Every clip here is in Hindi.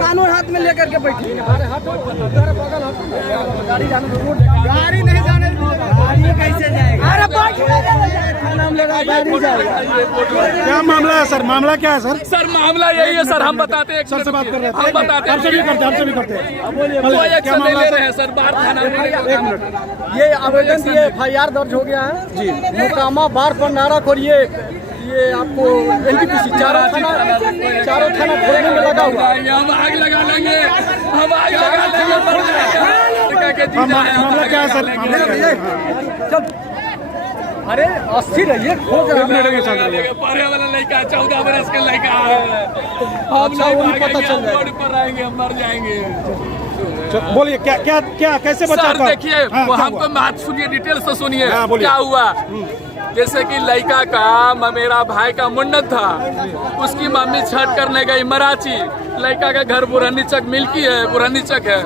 कानून हाथ में लेकर के बैठी गाड़ी नहीं जाने गाड़ी कैसे जाएगा? अरे क्या मामला है सर? मामला क्या है सर? सर मामला यही है सर, हम बताते हैं सर से बात कर रहे हैं, हम बताते हैं, हमसे भी करते हैं, हमसे भी करते हैं। कोई एक्शन क्या नहीं मामला ले है रहे हैं सर, बाहर थाना में। एक मिनट। ये आवेदन दिए, FIR दर्ज हो गया है जी। मोकामा बार पर नारा खोलिए, ये आपको NTPC चारों थाना खोलने में लगा हुआ है। हम आग लगा लेंगे, हम आग लगा लेंगे, मर जाएगा। मामला क्या है सर? मामला क्या है? अरे अस्थिर रहिए, पढ़े वाला लड़का 14 बरस का लड़का है, हम अच्छा, वो नहीं पता चल जाएगा। रोड पर रहेंगे, मर जाएंगे। बोलिए क्या क्या क्या कैसे बचा? सर देखिए, वो हमको बात सुनिए, डिटेल से सुनिए क्या हुआ। जैसे कि लड़का का मेरा भाई का मुंडन था, उसकी मम्मी छठ करने गई मराठी। लड़का का घर बुरहनी चक मिल्की है, बुरहनी चक है।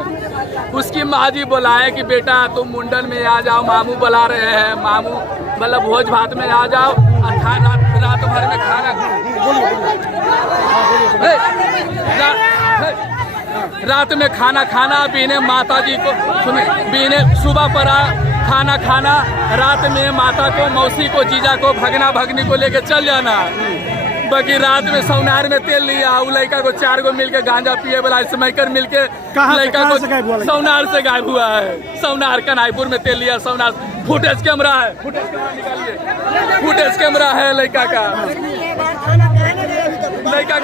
उसकी माँ जी बुलाए कि बेटा तुम मुंडन में आ जाओ, मामू बुला रहे हैं, मामू मतलब भोज भात में आ जाओ, रात भर में खाना रात में खाना पीने माता जी को पीने, सुबह पर खाना खाना, रात में माता को, मौसी को, जीजा को, भगना भगनी को लेके चल जाना। बाकी रात में सौनार में तेल लिया, लड़का को 4 गो मिलके गांजा पिए वाला स्मैकर मिलके लड़का को सौनार से गायब हुआ है। सौनार कन्हाईपुर में तेल लिया, सौनार। फुटेज कैमरा है, फुटेज कैमरा है लड़का का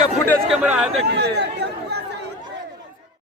फुटेज कैमरा है, देखिए।